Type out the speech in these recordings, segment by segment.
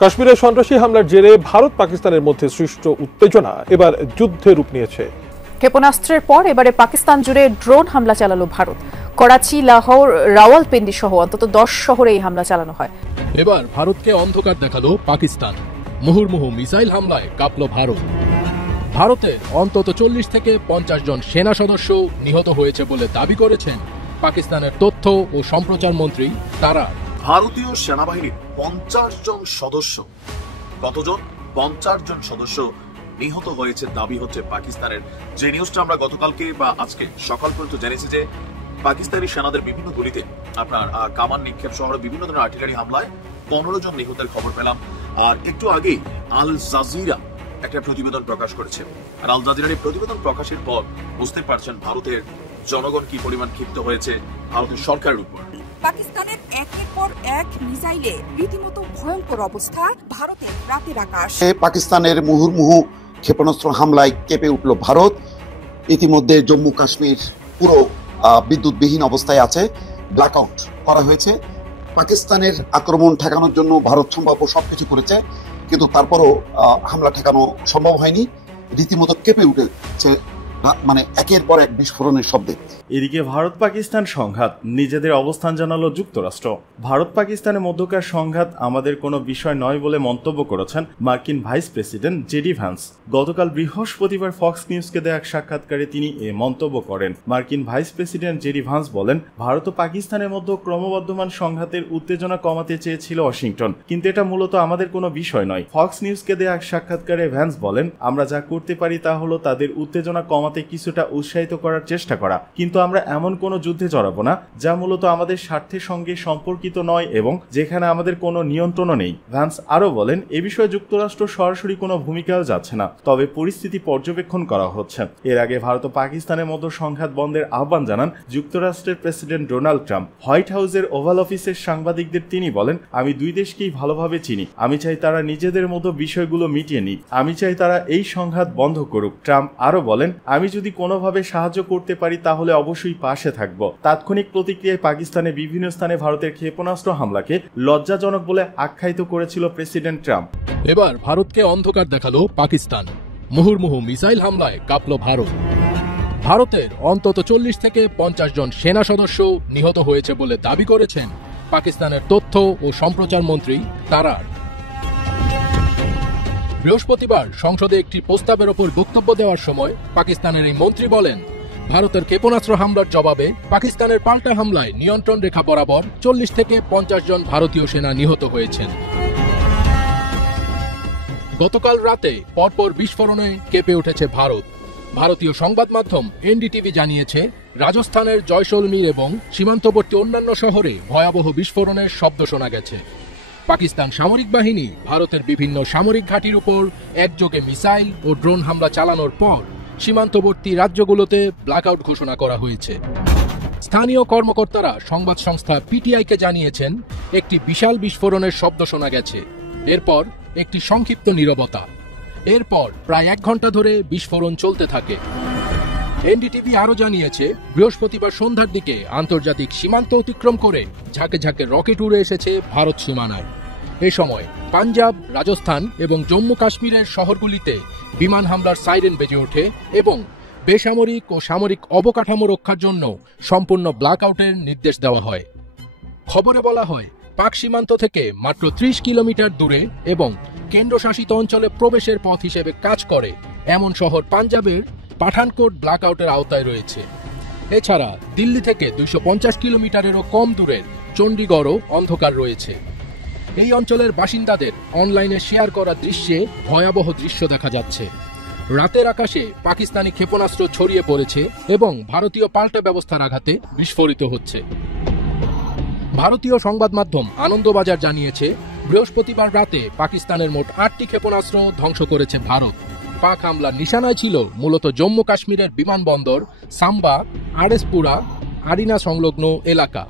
কাশ্মীরের সন্ত্রাসী হামলার জেরে ভারত পাকিস্তানের মধ্যে সৃষ্ট উত্তেজনা এবার যুদ্ধে রূপ নিয়েছে। ক্ষেপণাস্ত্রের পর এবারে পাকিস্তান জুড়ে ড্রোন হামলা চালালো ভারত। করাচি, লাহোর, রাওয়ালপিন্ডি সহ অন্তত 10 শহরে এই হামলা চালানো হয়। এবার ভারতকে অন্ধকার দেখালো পাকিস্তান। মুহুর্মুহু মিসাইল হামলায় কাঁপল ভারত। ভারতে অন্তত 40 থেকে 50 জন সেনা সদস্য নিহত হয়েছে বলে দাবি করেছেন পাকিস্তানের তথ্য ও সম্প্রচার মন্ত্রী তারা। ভারতীয় সেনাবাহিনীর 50 জন সদস্য, কতজন? 50 জন সদস্য নিহত হয়েছে দাবি হচ্ছে পাকিস্তানের। যে নিউজটা আমরা গতকালকে বা আজকে সকাল পর্যন্ত জেনেছি যে পাকিস্তানি সেনাদের বিভিন্ন গুলিতে আপনার কামান নিক্ষেপ সহ বিভিন্ন ধরনের আর্টিলারি হামলায় 15 জন নিহতের খবর পেলাম। আর একটু আগেই আল জাজিরা একটা প্রতিবেদন প্রকাশ করেছে। আর আল জাজিরার এই প্রতিবেদন প্রকাশের পর বুঝতে পারছেন ভারতের জনগণ কি পরিমাণ ক্ষিপ্ত হয়েছে ভারতের সরকারের উপর। পাকিস্তানের একের পর এক মিসাইলে রীতিমতো ভয়ঙ্কর অবস্থা ভারতের রাতের আকাশ। পাকিস্তানের মুহুর্মুহু ক্ষেপণাস্ত্র হামলায় কেঁপে উঠল ভারত। ইতিমধ্যে জম্মু কাশ্মীর পুরো বিদ্যুৎবিহীন অবস্থায় আছে, ব্ল্যাকআউট করা হয়েছে। পাকিস্তানের আক্রমণ ঠেকানোর জন্য ভারত সম্ভাব্য সবকিছু করেছে, কিন্তু তারপরও হামলা ঠেকানো সম্ভব হয়নি। রীতিমতো কেঁপে উঠেছে, মানে একের পর এক বিস্ফোরণের শব্দে। এদিকে ভারত পাকিস্তান সংঘাত, নিজেদের অবস্থান জানালো যুক্তরাষ্ট্র। ভারত পাকিস্তানের মধ্যকার সংঘাত আমাদের কোনো বিষয় নয় বলে মন্তব্য করেছেন মার্কিন ভাইস প্রেসিডেন্ট জেডি ভ্যান্স। গতকাল বৃহস্পতিবার ফক্স নিউজকে দেয়া এক সাক্ষাৎকারে তিনি এ মন্তব্য করেন। মার্কিন ভাইস প্রেসিডেন্ট জেডি ভ্যান্স বলেন, ভারত ও পাকিস্তানের মধ্যে ক্রমবর্ধমান সংঘাতের উত্তেজনা কমাতে চেয়েছিল ওয়াশিংটন, কিন্তু এটা মূলত আমাদের কোনো বিষয় নয়। ফক্স নিউজকে দেয়া এক সাক্ষাৎকারে ভ্যান্স বলেন, আমরা যা করতে পারি তা হলো তাদের উত্তেজনা কমাতে কিছুটা উৎসাহিত করার চেষ্টা করা, কিন্তু আমরা এমন কোনো যুদ্ধে জড়াবো না যা মূলত আমাদের স্বার্থের সঙ্গে সম্পর্কিত নয় এবং যেখানে আমাদের কোনো নিয়ন্ত্রণও নেই। ভ্যান্স আরও বলেন, এ বিষয়ে যুক্তরাষ্ট্র সরাসরি কোনো ভূমিকাও যাচ্ছে না, তবে পরিস্থিতি পর্যবেক্ষণ করা হচ্ছে। এর আগে ভারত ও পাকিস্তানের মধ্যে সংঘাত বন্ধের আহ্বান জানান যুক্তরাষ্ট্রের প্রেসিডেন্ট ডোনাল্ড ট্রাম্প। হোয়াইট হাউসের ওভাল অফিসের সাংবাদিকদের তিনি বলেন, আমি দুই দেশকেই ভালোভাবে চিনি, আমি চাই তারা নিজেদের মতো বিষয়গুলো মিটিয়ে নিক, আমি চাই তারা এই সংঘাত বন্ধ করুক। ট্রাম্প আরও বলেন, আমি যদি কোনোভাবে সাহায্য করতে পারি তাহলে অবশ্যই পাশে থাকব। তাৎক্ষণিক প্রতিক্রিয়ায় পাকিস্তানের বিভিন্ন স্থানে ভারতের ক্ষেপণাস্ত্র হামলাকে লজ্জাজনক বলে আখ্যায়িত করেছিল প্রেসিডেন্ট ট্রাম্প। এবার ভারতকে অন্ধকার দেখালো পাকিস্তান। মুহুর্মুহু মিসাইল হামলায় কাঁপল ভারত। ভারতের অন্তত 40 থেকে 50 জন সেনা সদস্য নিহত হয়েছে বলে দাবি করেছেন পাকিস্তানের তথ্য ও সম্প্রচার মন্ত্রী তারা। বৃহস্পতিবার সংসদে একটি প্রস্তাবের ওপর বক্তব্য দেওয়ার সময় পাকিস্তানের এই মন্ত্রী বলেন, ভারতের ক্ষেপণাস্ত্র হামলার জবাবে পাকিস্তানের পাল্টা হামলায় নিয়ন্ত্রণ রেখা বরাবর 40 থেকে 50 জন ভারতীয় সেনা নিহত হয়েছেন। গতকাল রাতে পরপর বিস্ফোরণে কেঁপে উঠেছে ভারত। ভারতীয় সংবাদ মাধ্যম এনডিটিভি জানিয়েছে, রাজস্থানের জয়সলমীর এবং সীমান্তবর্তী অন্যান্য শহরে ভয়াবহ বিস্ফোরণের শব্দ শোনা গেছে। পাকিস্তান সামরিক বাহিনী ভারতের বিভিন্ন সামরিক ঘাঁটির উপর একযোগে মিসাইল ও ড্রোন হামলা চালানোর পর সীমান্তবর্তী রাজ্যগুলোতে ব্ল্যাকআউট ঘোষণা করা হয়েছে। স্থানীয় কর্মকর্তারা সংবাদ সংস্থা পিটিআইকে জানিয়েছেন, একটি বিশাল বিস্ফোরণের শব্দ শোনা গেছে। এরপর একটি সংক্ষিপ্ত নীরবতা। এরপর প্রায় 1 ঘন্টা ধরে বিস্ফোরণ চলতে থাকে। এনডিটিভি আরও জানিয়েছে, বৃহস্পতিবার সন্ধ্যার দিকে আন্তর্জাতিক সীমান্ত অতিক্রম করে ঝাঁকে ঝাঁকে রকেট উড়ে এসেছে ভারত সীমানায়। এ সময় পাঞ্জাব, রাজস্থান এবং জম্মু কাশ্মীরের শহরগুলিতে বিমান হামলার সাইরেন বেজে ওঠে এবং বেসামরিক ও সামরিক অবকাঠামো রক্ষার জন্য সম্পূর্ণ ব্ল্যাকআউটের নির্দেশ দেওয়া হয়। খবরে বলা হয়, পাক সীমান্ত থেকে মাত্র 30 কিলোমিটার দূরে এবং কেন্দ্রশাসিত অঞ্চলে প্রবেশের পথ হিসেবে কাজ করে এমন শহর পাঞ্জাবের পাঠানকোট ব্ল্যাকআউটের আওতায় রয়েছে। এছাড়া দিল্লি থেকে 250 কিলোমিটারেরও কম দূরের চণ্ডীগড়ও অন্ধকার রয়েছে। এই অঞ্চলের বাসিন্দাদের অনলাইনে শেয়ার করা দৃশ্যে ভয়াবহ দৃশ্য দেখা যাচ্ছে। রাতের আকাশে পাকিস্তানি ক্ষেপণাস্ত্র ছড়িয়ে পড়েছে এবং ভারতীয় পাল্টা ব্যবস্থার আঘাতে বিস্ফোরিত হচ্ছে। ভারতীয় সংবাদ মাধ্যম আনন্দবাজার জানিয়েছে, বৃহস্পতিবার রাতে পাকিস্তানের মোট 8টি ক্ষেপণাস্ত্র ধ্বংস করেছে ভারত। পাক হামলার নিশানায় ছিল মূলত জম্মু কাশ্মীরের বিমানবন্দর, সাম্বা, আরেসপুরা, আরিনা সংলগ্ন এলাকা।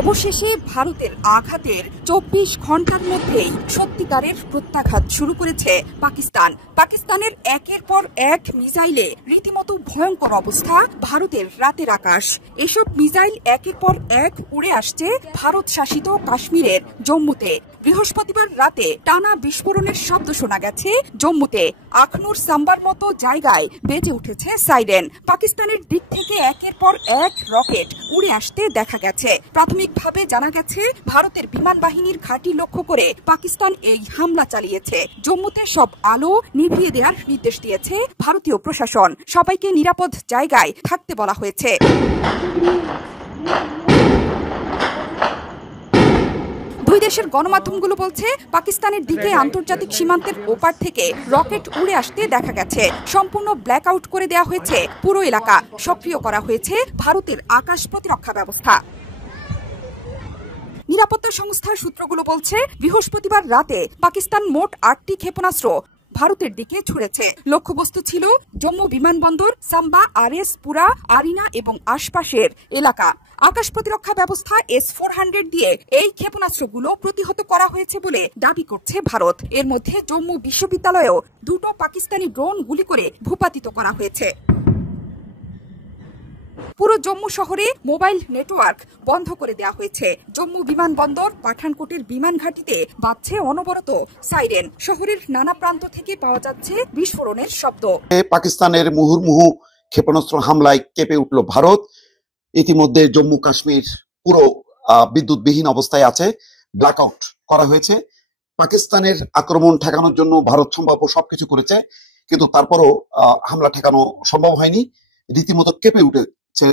অবশেষে ভারতের আঘাতের 24 ঘন্টার মধ্যেই সত্যিকারের প্রত্যাঘাত শুরু করেছে পাকিস্তান। পাকিস্তানের একের পর এক মিসাইলে রীতিমতো ভয়ঙ্কর অবস্থা ভারতের রাতের আকাশ। এসব মিসাইল একের পর এক উড়ে আসছে ভারত শাসিত কাশ্মীরের জম্মুতে। বৃহস্পতিবার রাতে টানা বিস্ফোরণের শব্দ শোনা গেছে জম্মুতে। আখনুর সাম্বার মতো জায়গায় বেজে উঠেছে সাইরেন। পাকিস্তানের দিক থেকে একের পর এক রকেট উড়ে আসতে দেখা গেছে। প্রাথমিকভাবে জানা গেছে ভারতের বিমান বাহিনীর ঘাঁটি লক্ষ্য করে পাকিস্তান এই হামলা চালিয়েছে। জম্মুতে সব আলো নিভিয়ে দেওয়ার নির্দেশ দিয়েছে ভারতীয় প্রশাসন। সবাইকে নিরাপদ জায়গায় থাকতে বলা হয়েছে। দুই দেশের গণমাধ্যমগুলো বলছে পাকিস্তানের দিকে আন্তর্জাতিক সীমান্তের ওপার থেকে রকেট উড়ে আসতে দেখা গেছে। সম্পূর্ণ ব্ল্যাক আউট করে দেওয়া হয়েছে পুরো এলাকা। সক্রিয় করা হয়েছে ভারতের আকাশ প্রতিরক্ষা ব্যবস্থা। নিরাপত্তা সংস্থার সূত্রগুলো বলছে বৃহস্পতিবার রাতে পাকিস্তান মোট 8টি ক্ষেপণাস্ত্র ভারতের দিকে ছুড়েছে। লক্ষ্যবস্তু ছিল জম্মু বিমানবন্দর, সাম্বা, আরএস পুরা, আরিনা এবং আশপাশের এলাকা। আকাশ প্রতিরক্ষা ব্যবস্থা S-400 দিয়ে এই ক্ষেপণাস্ত্রগুলো প্রতিহত করা হয়েছে বলে দাবি করছে ভারত। এর মধ্যে জম্মু বিশ্ববিদ্যালয়েও 2টো পাকিস্তানি ড্রোন গুলি করে ভূপাতিত করা হয়েছে। পুরো জম্মু শহরে মোবাইল নেটওয়ার্ক বন্ধ করে দেওয়া হয়েছে। জম্মু বিমানবন্দর, পাঠানকোটের বিমান ঘাঁটিতে বাজছে অনবরত সাইরেন। শহরের নানা প্রান্ত থেকে পাওয়া যাচ্ছে বিস্ফোরণের শব্দ। পাকিস্তানের মুহুর্মুহু ক্ষেপণাস্ত্র হামলায় কেঁপে উঠল ভারত। ইতিমধ্যে জম্মু কাশ্মীর পুরো বিদ্যুৎবিহীন অবস্থায় আছে। ব্ল্যাকআউট করা হয়েছে। পাকিস্তানের আক্রমণ ঠেকানোর জন্য ভারত সম্ভাব্য সবকিছু করেছে, কিন্তু তারপরও হামলা ঠেকানো সম্ভব হয়নি। রীতিমতো কেঁপে উঠেছে,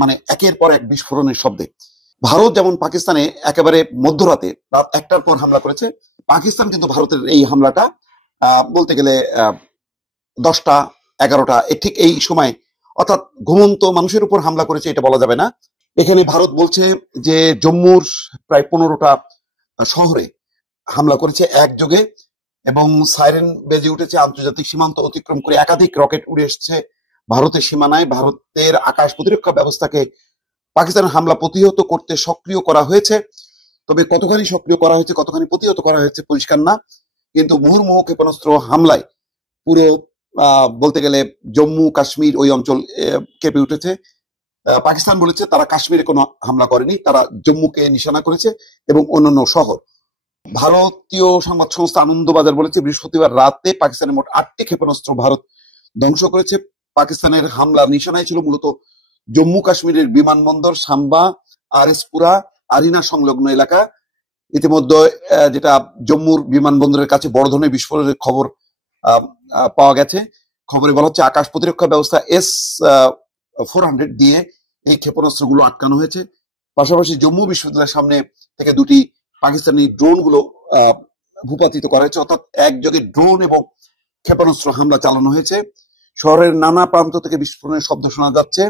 মানে একের পর এক বিস্ফোরণের শব্দে। ভারত যেমন পাকিস্তানে একেবারে মধ্যরাতে রাত 1টার পর হামলা করেছে, পাকিস্তান কিন্তু ভারতের এই হামলাটা বলতে গেলে 10টা 11টা ঠিক এই সময়, অর্থাৎ ঘুমন্ত মানুষের উপর হামলা করেছে এটা বলা যাবে না। এখানে ভারত বলছে যে জম্মুর প্রায় 15টা শহরে হামলা করেছে একযোগে, এবং সাইরেন বেজে উঠেছে। আন্তর্জাতিক সীমান্ত অতিক্রম করে একাধিক রকেট উড়ে এসেছে ভারতের সীমানায়। ভারতের আকাশ প্রতিরক্ষা ব্যবস্থাকে পাকিস্তানের হামলা প্রতিহত করতে সক্রিয় করা হয়েছে। তবে কতখানি সক্রিয় করা হয়েছে, কতখানি প্রতিহত করা হয়েছে পরিষ্কার না। কিন্তু মুহুর্মুহু ক্ষেপণাস্ত্র হামলায় পুরো বলতে গেলে জম্মু কাশ্মীর ওই অঞ্চল কেঁপে উঠেছে। পাকিস্তান বলেছে তারা কাশ্মীরে কোনো হামলা করেনি, তারা জম্মুকে নিশানা করেছে এবং অন্যান্য শহর। ভারতীয় সংবাদ সংস্থা আনন্দবাজার বলেছে বৃহস্পতিবার রাতে পাকিস্তানের মোট 8টি ক্ষেপণাস্ত্র ভারত ধ্বংস করেছে। পাকিস্তানের হামলার নিশানায় ছিল মূলত জম্মু কাশ্মীরের বিমানবন্দর, সাম্বা, আরএসপুরা, আরিনা সংলগ্ন এলাকা। ইতিমধ্যে যেটা জম্মুর বিমানবন্দরের কাছে বড় ধরনের বিস্ফোরণের খবর পাওয়া গেছে। খবরে বলা হচ্ছে আকাশ প্রতিরক্ষা ব্যবস্থা S-400 দিয়ে এই ক্ষেপণাস্ত্রগুলো আটকানো হয়েছে। পাশাপাশি জম্মু বিশ্ববিদ্যালয়ের সামনে থেকে 2টি পাকিস্তানি ড্রোন গুলো ভূপাতিত করা হয়েছে, অর্থাৎ একযোগে ড্রোন এবং ক্ষেপণাস্ত্র হামলা চালানো হয়েছে। শহরের নানা প্রান্ত থেকে বিস্ফোরণের শব্দ শোনা যাচ্ছে।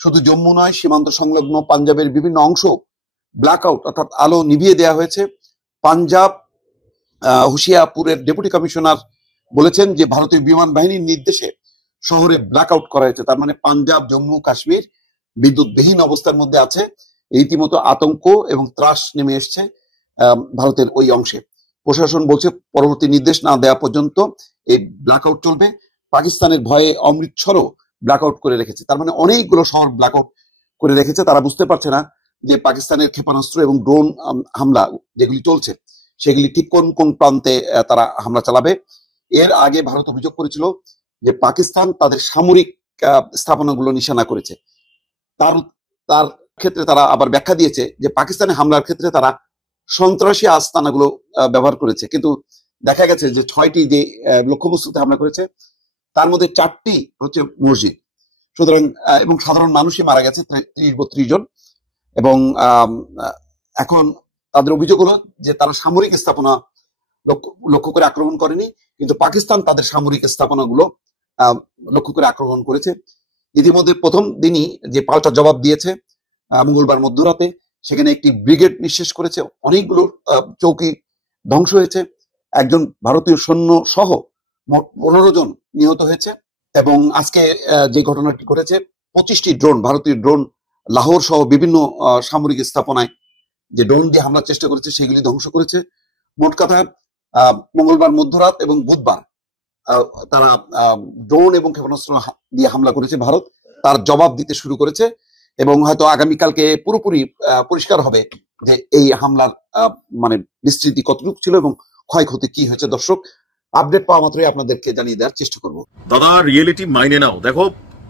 শুধু জম্মু নয়, সীমান্ত সংলগ্ন পাঞ্জাবের বিভিন্ন অংশ ব্ল্যাকআউট অর্থাৎ আলো নিভিয়ে দেওয়া হয়েছে। পাঞ্জাব হুশিয়ারপুরের ডেপুটি কমিশনার বলেছেন যে ভারতীয় বিমান বাহিনীর নির্দেশে শহরে ব্ল্যাকআউট করা হয়েছে। তার মানে পাঞ্জাব, জম্মু কাশ্মীর বিদ্যুৎবিহীন অবস্থার মধ্যে আছে। রীতিমতো আতঙ্ক এবং ত্রাস নেমে এসছে ভারতের ওই অংশে। প্রশাসন বলছে পরবর্তী নির্দেশ না দেওয়া পর্যন্ত এই ব্ল্যাকআউট চলবে। পাকিস্তানের ভয়ে অমৃতসরও ব্ল্যাকআউট করে রেখেছে। তার মানে অনেকগুলো শহর ব্ল্যাকআউট করে রেখেছে। তারা বুঝতে পারছে না যে পাকিস্তানের ক্ষেপণাস্ত্র এবং ড্রোন হামলা যেগুলি চলছে সেগুলি ঠিক কোন কোন প্রান্তে তারা হামলা চালাবে। এর আগে ভারত অভিযোগ করেছিল যে পাকিস্তান তাদের সামরিক স্থাপনাগুলো নিশানা করেছে। তার ক্ষেত্রে তারা আবার ব্যাখ্যা দিয়েছে যে পাকিস্তানের হামলার ক্ষেত্রে তারা সন্ত্রাসী আস্তানাগুলো ব্যবহার করেছে। কিন্তু দেখা গেছে যে 6টি যে লক্ষ্যবস্তুতে হামলা করেছে তার মধ্যে 4টি হচ্ছে মসজিদ। সুতরাং এবং সাধারণ মানুষই মারা গেছে 30-32 জন। এবং এখন তাদের অভিযোগ হলো যে তারা সামরিক স্থাপনা লক্ষ্য করে আক্রমণ করেনি, কিন্তু পাকিস্তান তাদের সামরিক স্থাপনাগুলো লক্ষ্য করে আক্রমণ করেছে। ইতিমধ্যে প্রথম দিনই যে পাল্টা জবাব দিয়েছে মঙ্গলবার মধ্যরাতে, সেখানে একটি ব্রিগেড নিঃশেষ করেছে, অনেকগুলো চৌকি ধ্বংস হয়েছে, একজন ভারতীয় সৈন্য সহ মোট 15 জন নিহত হয়েছে। এবং আজকে যে ঘটনাটি ঘটেছে 25টি ড্রোন, ভারতীয় ড্রোন লাহোর সহ বিভিন্ন সামরিক স্থাপনায় যে ড্রোন দিয়ে হামলার চেষ্টা করেছে সেগুলি ধ্বংস করেছে। মোট কথা মঙ্গলবার মধ্যরাত এবং বুধবার তারা ড্রোন এবং ক্ষেপণাস্ত্র দিয়ে হামলা করেছে ভারত, তার জবাব দিতে শুরু করেছে এবং হয়তো আগামীকালকে পুরোপুরি পরিষ্কার হবে যে এই হামলার মানে বিস্তৃতি কতটুকু ছিল এবং ক্ষয়ক্ষতি কি হয়েছে। দর্শক, আপডেট পাওয়া মাত্রই আপনাদেরকে জানিয়ে দেওয়ার চেষ্টা করব। দাদা, রিয়েলিটি মাইনে নাও। দেখো,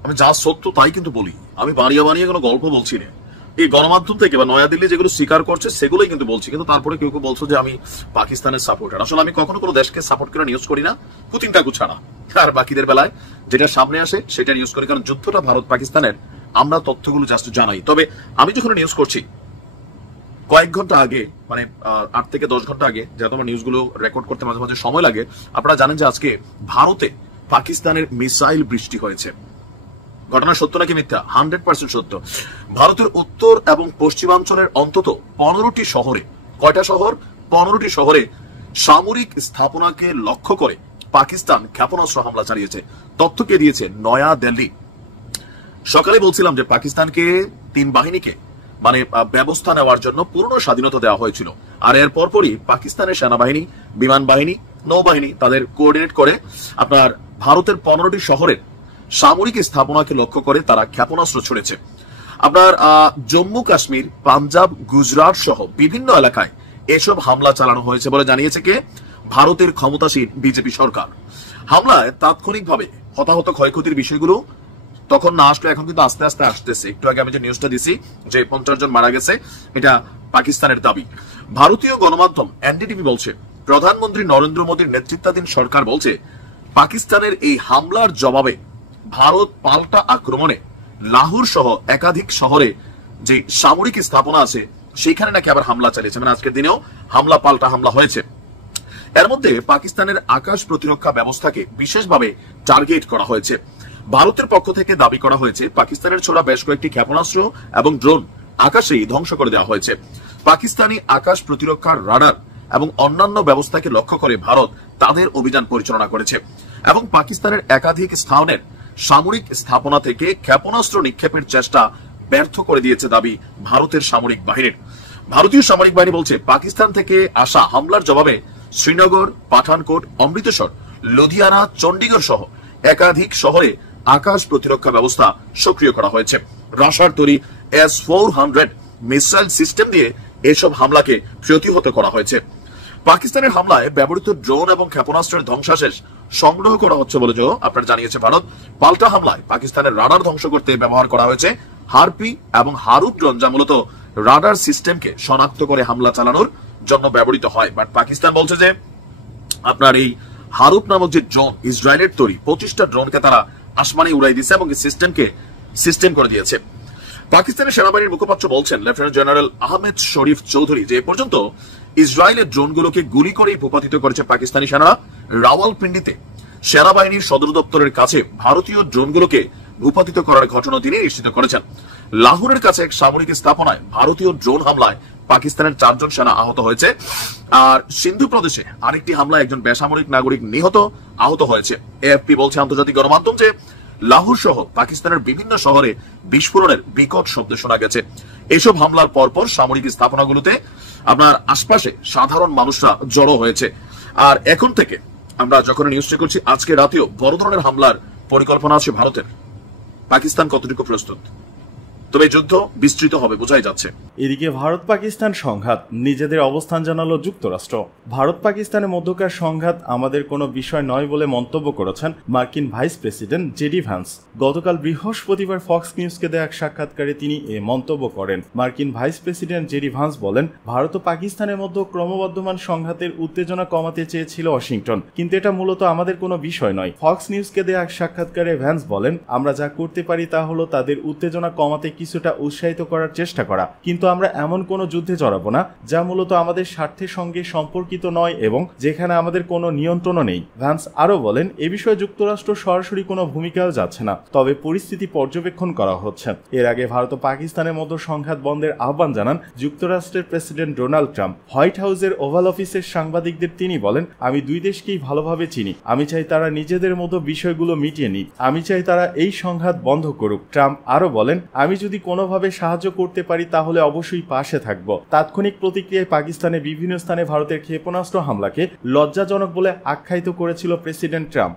আমি যা সত্য তাই কিন্তু বলি, আমি বানিয়ে বানিয়ে কোনো গল্প বলছি না। এই গণমাধ্যম থেকে বা নয়াদিল্লি যেগুলো স্বীকার করছে সেগুলোই কিন্তু বলছি, কিন্তু তারপরে কেউ কেউ বলছো যে আমি পাকিস্তানের সাপোর্টার। আসলে আমি কখনো কোনো দেশকে সাপোর্ট করে নিউজ করি না, পুতিন কাকু ছাড়া। আর বাকিদের বেলায় যেটা সামনে আসে সেটা নিউজ করি, কারণ যুদ্ধটা ভারত পাকিস্তানের, আমরা তথ্যগুলো জাস্ট জানাই। তবে আমি যখন নিউজ করছি কয়েক ঘন্টা আগে, মানে 8 থেকে 10 ঘন্টা আগে, যেহেতু আমার নিউজগুলো রেকর্ড করতে মাঝে মাঝে সময় লাগে, আপনারা জানেন যে আজকে ভারতে পাকিস্তানের মিসাইল বৃষ্টি হয়েছে। ঘটনা সত্য নাকি মিথ্যা? 100% সত্য। ভারতের উত্তর এবং পশ্চিমাঞ্চলের অন্তত 15টি শহরে, কয়টা শহর? 15টি শহরে সামরিক স্থাপনাকে লক্ষ্য করে পাকিস্তান ক্ষেপণাস্ত্র হামলা চালিয়েছে। তথ্য কে দিয়েছে? নয়া দিল্লি। সকালে বলছিলাম যে পাকিস্তানকে 3 বাহিনীকে মানে ব্যবস্থা নেওয়ার জন্য পূর্ণ স্বাধীনতা দেওয়া হয়েছিল, আর এর পরপরই পাকিস্তানের সেনাবাহিনী, বিমান বাহিনী, নৌবাহিনী তাদের কোঅর্ডিনেট করে আপনার ভারতের 15টি শহরের সামরিক স্থাপনাকে লক্ষ্য করে তারা ক্ষেপণাস্ত্র ছুড়েছে। আপনার জম্মু কাশ্মীর, পাঞ্জাব, গুজরাট সহ বিভিন্ন এলাকায় এসব হামলা চালানো হয়েছে বলে জানিয়েছে কে? ভারতের ক্ষমতাসীন বিজেপি সরকার। হামলায় তাৎক্ষণিকভাবে হতাহত ক্ষয়ক্ষতির বিষয়গুলো তখন না আসলে এখন কিন্তু আস্তে আস্তে আসতেছে। একটু আগে আমি যে নিউজটা দিছি যে 50 জন মারা গেছে, এটা পাকিস্তানের দাবি। ভারতীয় গণমাধ্যম এনডিটিভি বলছে প্রধানমন্ত্রী নরেন্দ্র মোদীর নেতৃত্বাধীন সরকার বলছে পাকিস্তানের এই হামলার জবাবে ভারত পাল্টা আক্রমণে লাহোর সহ একাধিক শহরে যে সামরিক স্থাপনা আছে সেখানে নাকি আবার হামলা চালিয়েছে। মানে আজকের দিনেও হামলা পাল্টা হামলা হয়েছে। এর মধ্যে পাকিস্তানের আকাশ প্রতিরক্ষা ব্যবস্থাকে বিশেষভাবে টার্গেট করা হয়েছে। ভারতের পক্ষ থেকে দাবি করা হয়েছে পাকিস্তানের ছোড়া বেশ কয়েকটি ক্ষেপণাস্ত্র এবং ড্রোন আকাশেই ধ্বংস করে দেওয়া হয়েছে। পাকিস্তানি আকাশ প্রতিরক্ষার রাডার এবং অন্যান্য ব্যবস্থাকে লক্ষ্য করে ভারত তাদের অভিযান পরিচালনা করেছে এবং পাকিস্তানের একাধিক স্থানের সামরিক স্থাপনা থেকে ক্ষেপণাস্ত্র নিক্ষেপের চেষ্টা ব্যর্থ করে দিয়েছে দাবি ভারতের সামরিক বাহিনীর। ভারতীয় সামরিক বাহিনী বলছে পাকিস্তান থেকে আসা হামলার জবাবে শ্রীনগর, পাঠানকোট, অমৃতসর, লুধিয়ানা, চণ্ডীগড় সহ একাধিক শহরে আকাশ প্রতিরক্ষা ব্যবস্থা সক্রিয় করা হয়েছে। রাশার তৈরি S-400 মিসাইল সিস্টেম দিয়ে এসব হামলাকে প্রতিহত করা হয়েছে। পাকিস্তানের হামলায় ব্যবহৃত ড্রোন এবং ক্ষেপণাস্ত্রের ধ্বংসাবশেষ সংগ্রহ করা হচ্ছে বলে আপনার জানিয়েছে ভারত। পাল্টা হামলায় পাকিস্তানের রাডার ধ্বংস করতে ব্যবহার করা হয়েছে হারপি এবং হারুপ ড্রোন, যা মূলত রাডার সিস্টেমকে শনাক্ত করে হামলা চালানোর জন্য ব্যবহৃত হয়। বাট পাকিস্তান বলছে যে আপনার এই হারুপ নামক যে ড্রোন ইসরায়েলের তৈরি 25টা ড্রোনকে তারা আসমানে উড়াই দিয়েছে এবং সিস্টেম করে দিয়েছে। পাকিস্তানের সেনাবাহিনীর মুখপাত্র বলছেন লেফটেন্যান্ট জেনারেল আহমেদ শরীফ চৌধুরী যে পর্যন্ত ইসরায়েলের ড্রোনগুলোকে গুলি করে ভূপাতিত করেছে পাকিস্তানি সেনারা। রাওয়ালপিন্ডিতে সেনাবাহিনীর সদর দপ্তরের কাছে ভারতীয় ড্রোনগুলোকে ভূপাতিত করার ঘটনা তিনি নিশ্চিত করেছেন। লাহোরের কাছে এক সামরিক স্থাপনায় ভারতীয় ড্রোন হামলায় পাকিস্তানের 4 জন সেনা আহত হয়েছে, আর সিন্ধু প্রদেশে আরেকটি হামলায় একজন বেসামরিক নাগরিক আহত হয়েছে। এএফপি বলছে আন্তর্জাতিক গণমাধ্যম যে লাহোর সহ পাকিস্তানের বিভিন্ন শহরে বিস্ফোরণের বিকট শব্দ শোনা গেছে। এসব হামলার পরপর সামরিক স্থাপনাগুলোতে আপনার আশপাশে সাধারণ মানুষরা জড়ো হয়েছে। আর এখন থেকে আমরা যখন নিউজটা করছি আজকে রাতেও বড় ধরনের হামলার পরিকল্পনা আছে ভারতের। পাকিস্তান কতটুকু প্রস্তুত? তবে যুদ্ধ বিস্তৃত হবে বোঝাই যাচ্ছে। এদিকে ভারত পাকিস্তান সংঘাত, নিজেদের অবস্থান জানালো যুক্তরাষ্ট্র। ভারত পাকিস্তানের মধ্যকার সংঘাত আমাদের কোনো বিষয় নয় বলে মন্তব্য করেছেন মার্কিন ভাইস প্রেসিডেন্ট জেডি ভ্যান্স। গতকাল বৃহস্পতিবার ফক্স নিউজকে দেয়া এক সাক্ষাৎকারে তিনি এ মন্তব্য করেন। মার্কিন ভাইস প্রেসিডেন্ট জেডি ভ্যান্স বলেন, ভারত ও পাকিস্তানের মধ্যে ক্রমবর্ধমান সংঘাতের উত্তেজনা কমাতে চেয়েছিল ওয়াশিংটন, কিন্তু এটা মূলত আমাদের কোনো বিষয় নয়। ফক্স নিউজকে দেয়া এক সাক্ষাৎকারে ভ্যান্স বলেন, আমরা যা করতে পারি তা হলো তাদের উত্তেজনা কমাতে কিছুটা উৎসাহিত করার চেষ্টা করা, কিন্তু আমরা এমন কোনো যুদ্ধে জড়াবো না যা মূলত আমাদের স্বার্থের সঙ্গে সম্পর্কিত নয় এবং যেখানে আমাদের কোনো নিয়ন্ত্রণও নেই। ভ্যান্স আরও বলেন, এ বিষয়ে যুক্তরাষ্ট্র সরাসরি কোনো ভূমিকাও যাচ্ছে না, তবে পরিস্থিতি পর্যবেক্ষণ করা হচ্ছে। এর আগে ভারত ও পাকিস্তানের মধ্যে সংঘাত বন্ধের আহ্বান জানান যুক্তরাষ্ট্রের প্রেসিডেন্ট ডোনাল্ড ট্রাম্প। হোয়াইট হাউসের ওভাল অফিসের সাংবাদিকদের তিনি বলেন, আমি দুই দেশকেই ভালোভাবে চিনি, আমি চাই তারা নিজেদের মতো বিষয়গুলো মিটিয়ে নিক, আমি চাই তারা এই সংঘাত বন্ধ করুক। ট্রাম্প আরও বলেন, আমি যদি কোনোভাবে সাহায্য করতে পারি তাহলে অবশ্যই পাশে থাকব। তাৎক্ষণিক প্রতিক্রিয়ায় পাকিস্তানের বিভিন্ন স্থানে ভারতের ক্ষেপণাস্ত্র হামলাকে লজ্জাজনক বলে আখ্যায়িত করেছিল প্রেসিডেন্ট ট্রাম্প।